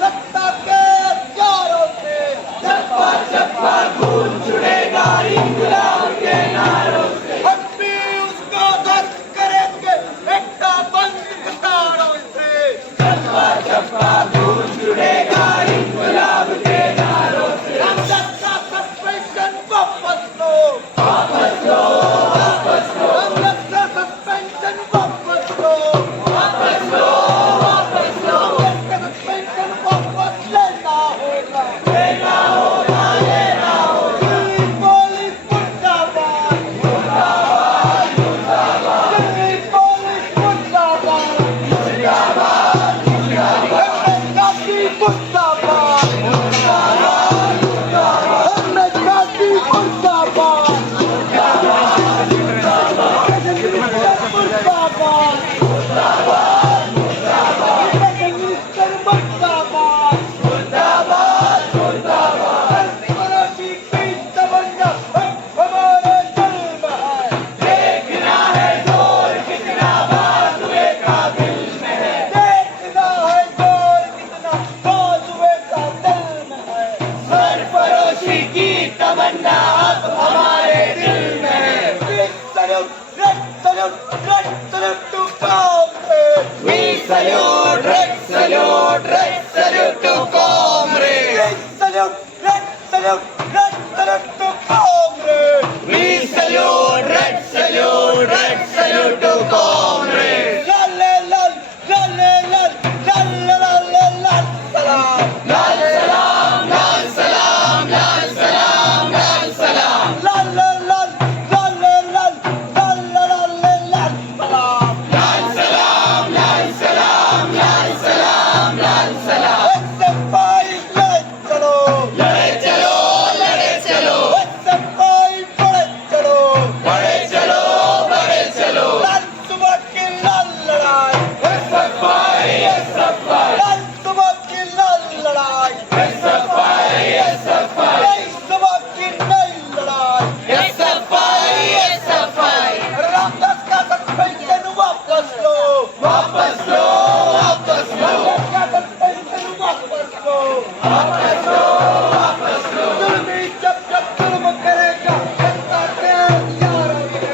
सत्ता के हथियारों से चप्पा चप्पा खून छुड़ेगा इंकलाब के नारों से। हम भी उसको ध्वस्त करेंगे एकता बंद कतारों से। चप्पा चप्पा खून छुड़ेगा इंकलाब के नारों से। रामदास का सस्पेंशन वापस लो, वापस लो, वापस लो, रामदास का सस्पेंशन वापस लो, वापस लो, वापस लो। रामदास का सस्पेंशन वापस लेना होगा, लेना होगा, लेना होगा। दिल्ली पुलिस मुर्दाबाद, मुर्दाबाद, मुर्दाबाद, दिल्ली पुलिस मुर्दाबाद, मुर्दाबाद, मुर्दाबाद, गांधी मुर्दाबाद, मुर्दाबाद, मुर्दाबाद, गांधी मुर्दाबाद, देखना है जोर कितना बाजुए का दिल में है। सरफरोशी की तमन्ना अब हमारे दिल में है। We salute, red salute, red salute to comrade. We salute, red salute, red salute to comrade. लाल सलाम, लाल सलाम, लाल सलाम, लाल सलाम। लाल सलाम, लाल सलाम, लाल सलाम, लाल सलाम। लड़े चलो, लड़े चलो, बड़े चलो, बड़े चलो। SFI, SFI, SFI, SFI, SFI, SFI। Ramdas का सस्पेंशन वापस लो, वापस लो, वापस लो, रामदास का सस्पेंशन वापस लो। वापस लो, वापस लो। जुल्मी जब जुल्म करेगा सत्ता के हथियारों से।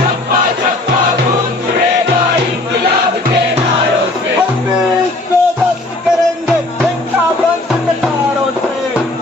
चप्पा चप्पा खून छुड़ेगा इंकलाब के नारों से। हम भी इसको ध्वस्त करेंगे एकता बंद कतारों से।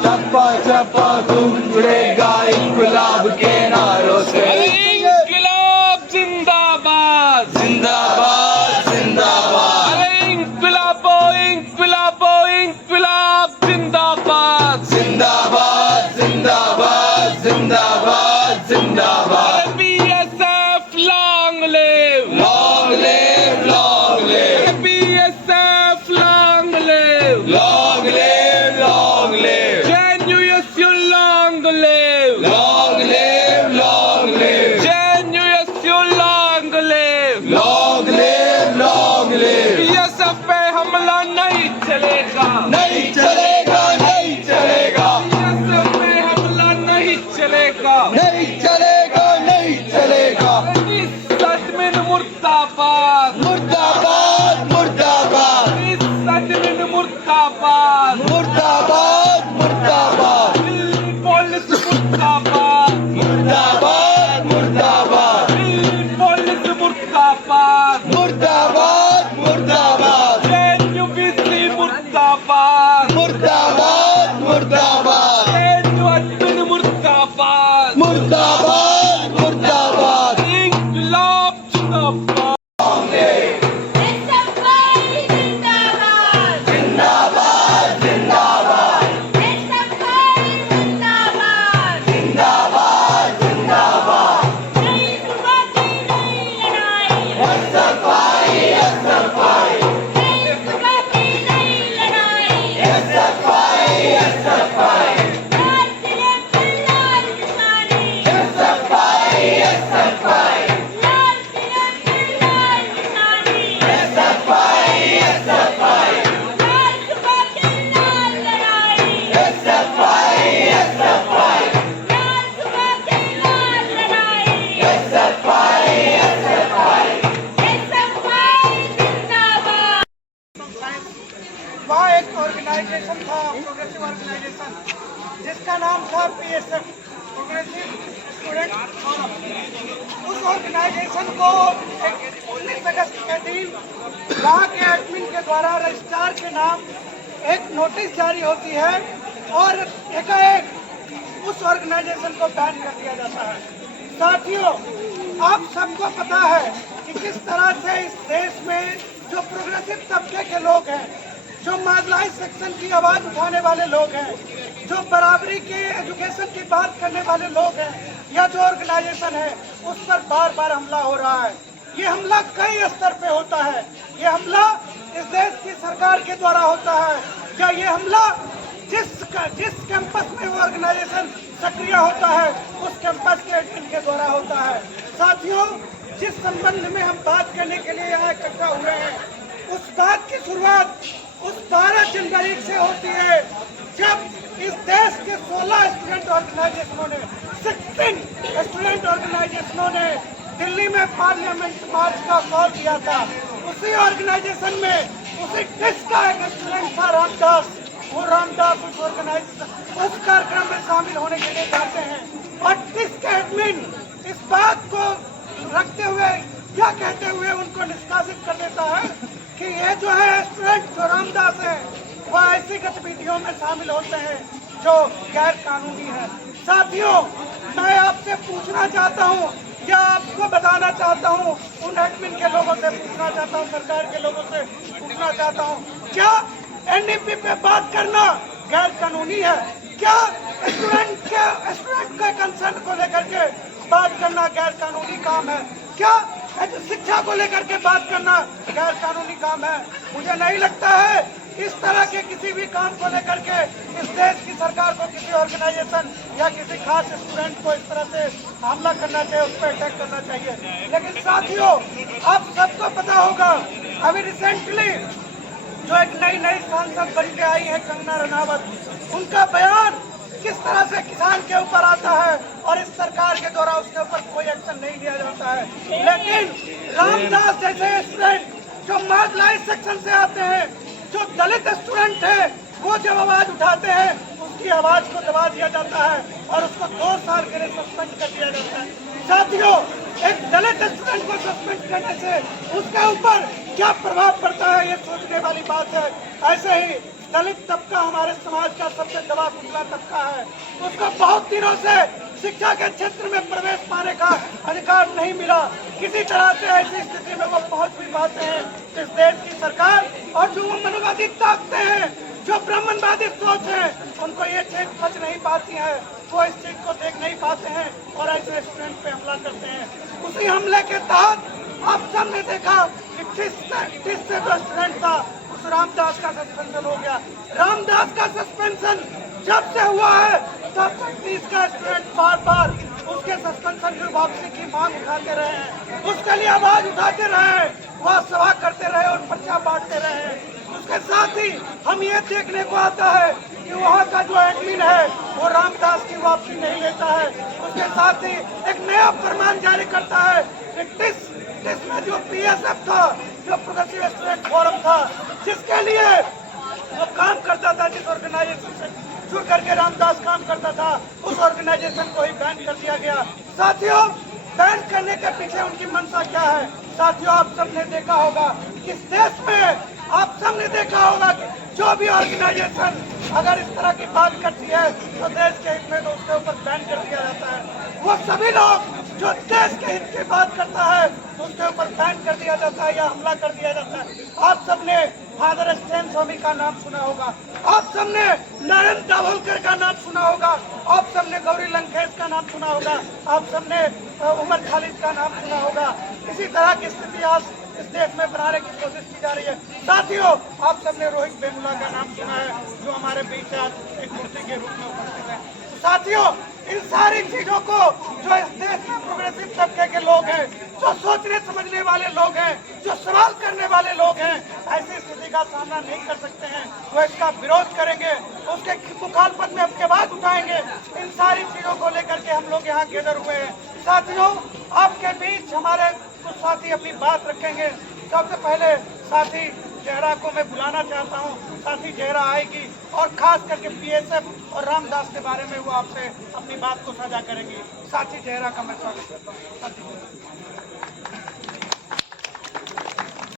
चप्पा चप्पा खून छुड़ेगा इंकलाब के नारों से। इंकलाब जिंदाबाद, जिंदाबाद, जिंदाबाद, अरे इंकलाबो इंकलाबो इंकलाब जिंदाबाद, जिंदाबाद, जिंदाबाद, जिंदाबाद, जिंदाबाद। अरे BSF long live, long live, long live, BSF long live, long live, long live, JNUSU long live, long live, long live, JNUSU long live. Long live, long live. BSF पे हमला नहीं चलेगा, नहीं चलेगा, नहीं चलेगा, BSF पे हमला नहीं चलेगा। नहीं चलेगा, नहीं चलेगा। सदमिन मुर्दाबाद, मुर्दाबाद, मुर्दाबाद, सदमिन मुर्दाबाद, मुर्दाबाद, मुर्दाबाद, दिल्ली पुलिस मुर्दाबाद, मुर्दाबाद, मुर्दाबाद, दिल्ली पुलिस मुर्दाबाद, मुर्दाबाद, मुर्दाबाद, JNUBC मुर्दाबाद, मुर्दाबाद, मुर्दाबाद, JNUAdmin मुर्दाबाद, मुर्दाबाद, मुर्दाबाद। इंकलाब जिंदाबाद। जिंदाबाद, जिंदाबाद, जिंदाबाद, जिंदाबाद। SFI, SFI, SFI, SFI, वहाँ एक ऑर्गेनाइजेशन था, प्रोग्रेसिव ऑर्गेनाइजेशन, जिसका नाम था PSF, प्रोग्रेसिव स्टूडेंट फोरम। उस ऑर्गेनाइजेशन को 19 अगस्त के दिन वहाँ के एडमिन के द्वारा रजिस्ट्रार के नाम एक नोटिस जारी होती है और एकाएक उस ऑर्गेनाइजेशन को बैन कर दिया जाता है। साथियों, आप सबको पता है कि किस तरह से इस देश में जो प्रोग्रेसिव तबके के लोग हैं, जो मार्जिनलाइज्ड सेक्शन की आवाज उठाने वाले लोग हैं, जो बराबरी के एजुकेशन की बात करने वाले लोग हैं, या जो ऑर्गेनाइजेशन है, उस पर बार बार हमला हो रहा है। ये हमला कई स्तर पे होता है। ये हमला इस देश की सरकार के द्वारा होता है, या ये हमला जिस कैंपस में वो ऑर्गेनाइजेशन सक्रिय होता है, उस कैंपस के एडमिन के द्वारा होता है। साथियों, जिस संबंध में हम बात करने के लिए यहाँ इकट्ठा हुए हैं, उस बात की शुरुआत उस 12 जनवरी से होती है, जब इस देश के 16 स्टूडेंट ऑर्गेनाइजेशनों ने 16 स्टूडेंट ऑर्गेनाइजेशनों ने दिल्ली में पार्लियामेंट मार्च का कॉल किया था। उसी ऑर्गेनाइजेशन में उसी टिस का एक स्टूडेंट था, रामदास। वो रामदास उस ऑर्गेनाइजेशन उस कार्यक्रम में शामिल होने के लिए जाते हैं और टिस के एडमिन इस बात को रखते हुए क्या कहते हुए उनको निष्कासित कर देता है कि ये जो है स्टूडेंट जो रामदास है, वह ऐसी गतिविधियों में शामिल होते हैं जो गैर कानूनी है। साथियों, मैं आपसे पूछना चाहता हूँ या आपको बताना चाहता हूँ, उन एडमिन के लोगों से पूछना चाहता हूँ, सरकार के लोगों से पूछना चाहता हूँ, क्या NEP पे बात करना गैर कानूनी है? क्या स्टूडेंट के कंसर्न को लेकर के बात करना गैर कानूनी काम है? क्या शिक्षा को लेकर के बात करना गैर कानूनी काम है? मुझे नहीं लगता है इस तरह के किसी भी काम को लेकर के इस देश की सरकार को किसी ऑर्गेनाइजेशन या किसी खास स्टूडेंट को इस तरह से हमला करना चाहिए, उस पर अटैक करना चाहिए। लेकिन साथियों, आप सबको पता होगा, अभी रिसेंटली जो एक नई सांसद बन के आई है, कंगना रनावत, उनका बयान किस तरह से किसान के ऊपर आता है और इस सरकार के द्वारा उसके ऊपर कोई एक्शन नहीं लिया जाता है। लेकिन रामदास जैसे स्टूडेंट जो मार्जिनलाइज्ड सेक्शन से आते हैं, जो दलित स्टूडेंट है, वो जब आवाज उठाते हैं, उसकी आवाज को दबा दिया जाता है और उसको 2 साल के लिए सस्पेंड कर दिया जाता है। साथियों, एक दलित स्टूडेंट को सस्पेंड करने से उसके ऊपर क्या प्रभाव पड़ता है, ये सोचने वाली बात है। ऐसे ही दलित तबका हमारे समाज का सबसे दबा कुचला तबका है, उसको बहुत दिनों से शिक्षा के क्षेत्र में प्रवेश पाने का अधिकार नहीं मिला। किसी तरह से ऐसी स्थिति में वो पहुंच भी पाते हैं। इस देश की सरकार और जो मनुवादी ताकतें हैं, जो ब्राह्मणवादी सोच है, उनको ये चीज समझ नहीं पाती है, वो इस चीज को देख नहीं पाते हैं और ऐसे स्टूडेंट पे हमला करते हैं। उसी हमले के तहत आप सबने देखा कि टिस से जो स्टूडेंट था, उस रामदास का सस्पेंशन हो गया। रामदास का सस्पेंशन जब से हुआ है, तब से 30 का स्टूडेंट बार बार उसके सस्पेंशन की वापसी की मांग उठाते रहे हैं, उसके लिए आवाज उठाते रहे हैं, वह सभा करते रहे और पर्चा बांटते रहे हैं। उसके साथ ही हम ये देखने को आता है कि वहाँ का जो एडमिन है, वो रामदास की वापसी नहीं लेता है। उसके साथ ही एक नया फरमान जारी करता है कि टिस में जो PSF था, जो प्रोग्रेसिव स्टूडेंट फोरम था, जिसके लिए वो काम करता था, जिस ऑर्गेनाइजेशन से जुड़ करके रामदास काम करता था, उस ऑर्गेनाइजेशन को ही बैन कर दिया गया। साथियों, बैन करने के पीछे उनकी मंशा क्या है? साथियों, आप सबने देखा होगा कि इस देश में आप सबने देखा होगा कि जो भी ऑर्गेनाइजेशन अगर इस तरह की बात करती है तो देश के हित में तो उसके ऊपर बैन कर दिया जाता है। वो सभी लोग जो देश के हित की बात करता है तो उसके ऊपर बैन कर दिया जाता है या हमला कर दिया जाता है। आप सबने फादर स्टैन स्वामी का नाम सुना होगा, आप सबने नारायण दाभोलकर का नाम सुना होगा, आप सबने गौरी लंकेश का नाम सुना होगा, आप सबने उमर खालिद का नाम सुना होगा। इसी तरह की स्थिति आज इस देश में बनाने की कोशिश की जा रही है। साथियों, आप सबने रोहित वेमुला का नाम सुना है, जो हमारे बीच आज एक मूर्ति के रूप में उपस्थित है। साथियों, इन सारी चीजों को जो इस देश में प्रोग्रेसिव तबके के लोग हैं, जो सोचने समझने वाले लोग हैं, जो सवाल करने वाले लोग हैं, ऐसी स्थिति का सामना नहीं कर सकते हैं, वो इसका विरोध करेंगे, उसके मुखालफत में अपनी आवाज उठाएंगे। इन सारी चीजों को लेकर के हम लोग यहाँ गैदर हुए हैं। साथियों, आपके बीच हमारे कुछ साथी अपनी बात रखेंगे। सबसे पहले साथी जहरा को मैं बुलाना चाहता हूँ। साथी जहरा आएगी और खास करके बीएसएफ और रामदास के बारे में वो आपसे अपनी बात को साझा करेंगी। साथी जहरा का मैं स्वागत करता हूँ। साथी